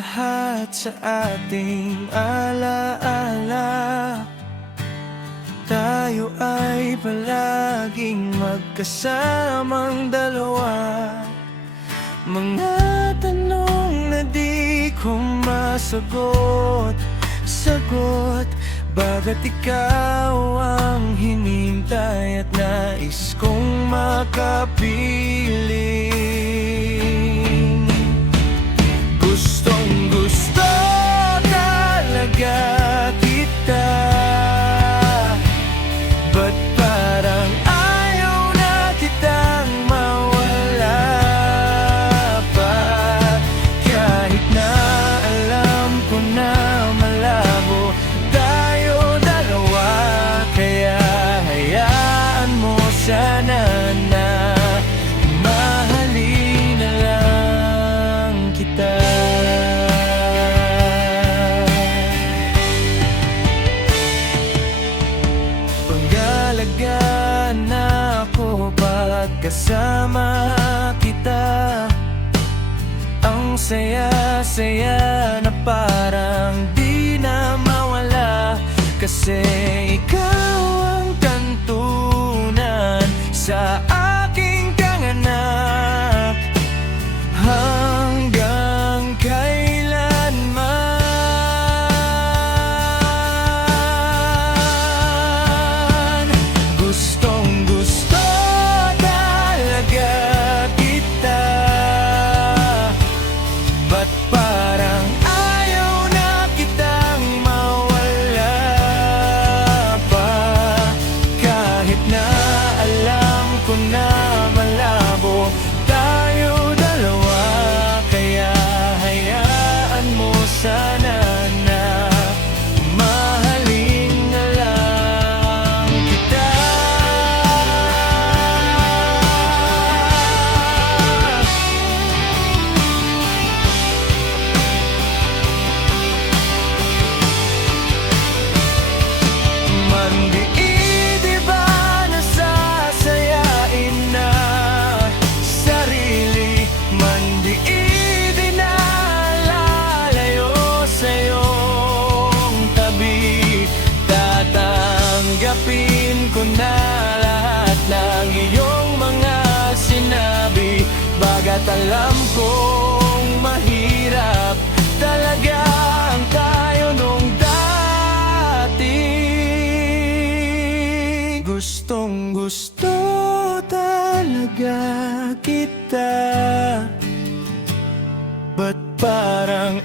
lahat sa ating alaala, tayo ay palaging magkasamang dalawa. Mga tanong na di ko masagot, bagat ikaw ang hinintay at nais kong makapiling. Gustong gusto talaga kita, ba't parang ayaw na kitang mawala pa? Kahit na alam ko na malabo tayo dalawa, kaya hayaan mo sana na mahalin na lang kita. Pag-alaga na ako pag kasama kita, ang saya-saya na parang di na mawala. Kasi ikaw ang kantunan sa aking kanganak, hanggang kailanman. Gustong gusto talaga kita, ba't parang ayaw na kitang mawala pa? Kahit na alam ko na malabo tayo dalawa, kaya hayaan mo sana na mahalin na lang kita. Mandiin, di ba nasasayain na sarili? Mandiin, di na lalayo sa iyong tabi. Tatanggapin ko na lahat ng iyong mga sinabi, bagat alam kong mahirap talaga ang tayo nung dati. Gustong gusto talaga kita, ba't parang